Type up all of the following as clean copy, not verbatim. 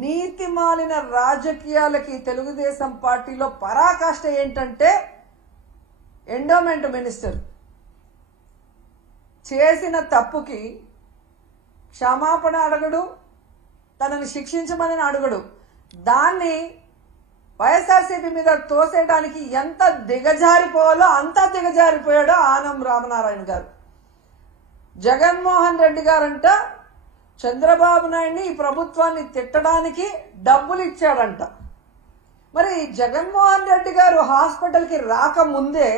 నీతిమాలిన రాజకీయాలకి తెలుగుదేశం పార్టీలో పరాకాష్ట ఏంటంటే ఎండోమెంట్ మినిస్టర్ చేసిన తప్పుకి క్షమాపణ అడగడు, తనని శిక్షించమని అడగడు. దాన్ని వైఎస్ఆర్సీపీ మీద తోసేయడానికి ఎంత దిగజారిపోవాలో అంత దిగజారిపోయాడో ఆనం రామనారాయణ గారు. జగన్మోహన్ రెడ్డి గారంట చంద్రబాబు నాయుడిని ఈ ప్రభుత్వాన్ని తిట్టడానికి డబ్బులు ఇచ్చాడంట. మరి జగన్మోహన్ రెడ్డి గారు హాస్పిటల్కి రాకముందే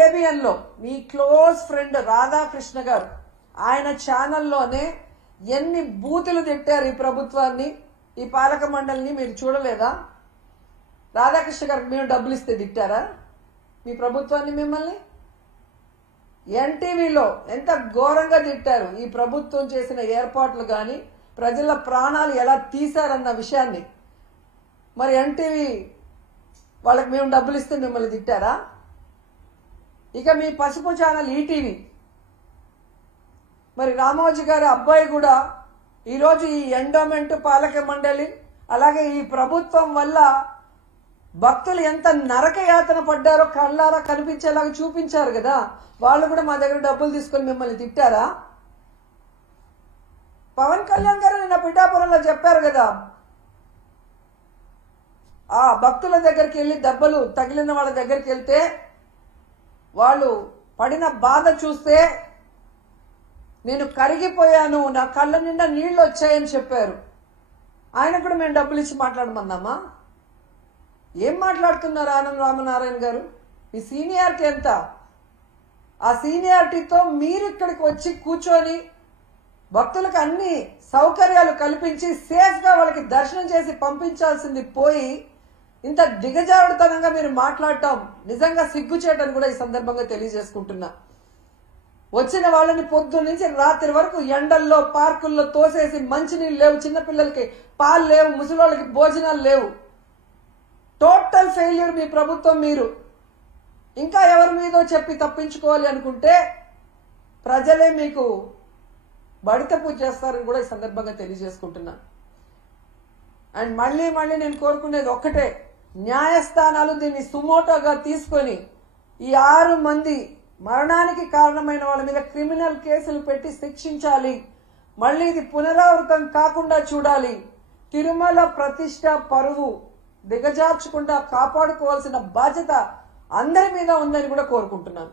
ఏబిఎన్లో మీ క్లోజ్ ఫ్రెండ్ రాధాకృష్ణ గారు ఆయన ఛానల్లోనే ఎన్ని బూతులు తిట్టారు ఈ ప్రభుత్వాన్ని, ఈ పాలక మండలిని మీరు చూడలేదా? రాధాకృష్ణ గారికి మేము డబ్బులు ఇస్తే తిట్టారా మీ ప్రభుత్వాన్ని? మిమ్మల్ని ఎన్టీవీలో ఎంత ఘోరంగా తిట్టారు ఈ ప్రభుత్వం చేసిన ఏర్పాట్లు కానీ ప్రజల ప్రాణాలు ఎలా తీశారన్న విషయాన్ని. మరి ఎన్టీవీ వాళ్ళకి మేము డబ్బులు ఇస్తే మిమ్మల్ని తిట్టారా? ఇక మీ పసుపు ఛానల్ ఈటీవీ, మరి రామోజీ గారి అబ్బాయి కూడా ఈరోజు ఈ ఎండోమెంట్ పాలక మండలి అలాగే ఈ ప్రభుత్వం వల్ల భక్తులు ఎంత నరక యాతన పడ్డారో కళ్ళారా కనిపించేలాగా చూపించారు కదా. వాళ్ళు కూడా మా దగ్గర డబ్బులు తీసుకొని మిమ్మల్ని తిట్టారా? పవన్ కళ్యాణ్ గారు నిన్న పిఠాపురంలో చెప్పారు కదా, ఆ భక్తుల దగ్గరికి వెళ్ళి దెబ్బలు తగిలిన వాళ్ళ దగ్గరికి వెళ్తే వాళ్ళు పడిన బాధ చూస్తే నేను కరిగిపోయాను, నా కళ్ళ నిండా నీళ్లు వచ్చాయని చెప్పారు. ఆయన కూడా మేము డబ్బులు ఇచ్చి మాట్లాడమన్నామా? ఏం మాట్లాడుతున్నారు ఆనం రామనారాయణ గారు? మీ సీనియారిటీ ఎంత? ఆ సీనియారిటీతో మీరు ఇక్కడికి వచ్చి కూర్చొని భక్తులకు అన్ని సౌకర్యాలు కల్పించి సేఫ్గా వాళ్ళకి దర్శనం చేసి పంపించాల్సింది పోయి ఇంత దిగజారుడుతనంగా మీరు మాట్లాడటం నిజంగా సిగ్గుచేటని కూడా ఈ సందర్భంగా తెలియజేసుకుంటున్నా. వచ్చిన వాళ్ళని పొద్దున్న నుంచి రాత్రి వరకు ఎండల్లో పార్కుల్లో తోసేసి మంచినీళ్ళు లేవు, చిన్నపిల్లలకి పాలు లేవు, ముసలోళ్ళకి భోజనాలు లేవు. టోటల్ ఫెయిల్యూర్ మీ ప్రభుత్వం. మీరు ఇంకా ఎవరి మీదో చెప్పి తప్పించుకోవాలి అనుకుంటే ప్రజలే మీకు బడిత పూజ చేస్తారని కూడా ఈ సందర్భంగా తెలియజేసుకుంటున్నాను. అండ్ మళ్ళీ నేను కోరుకునేది ఒక్కటే, న్యాయస్థానాలు దీన్ని సుమోటోగా తీసుకొని ఈ 6 మంది మరణానికి కారణమైన వాళ్ళ మీద క్రిమినల్ కేసులు పెట్టి శిక్షించాలి. మళ్ళీ ఇది పునరావృతం కాకుండా చూడాలి. తిరుమల ప్రతిష్ట పరువు దిగజార్చకుండా కాపాడుకోవాల్సిన బాధ్యత అందరి మీద ఉందని కూడా కోరుకుంటున్నాను.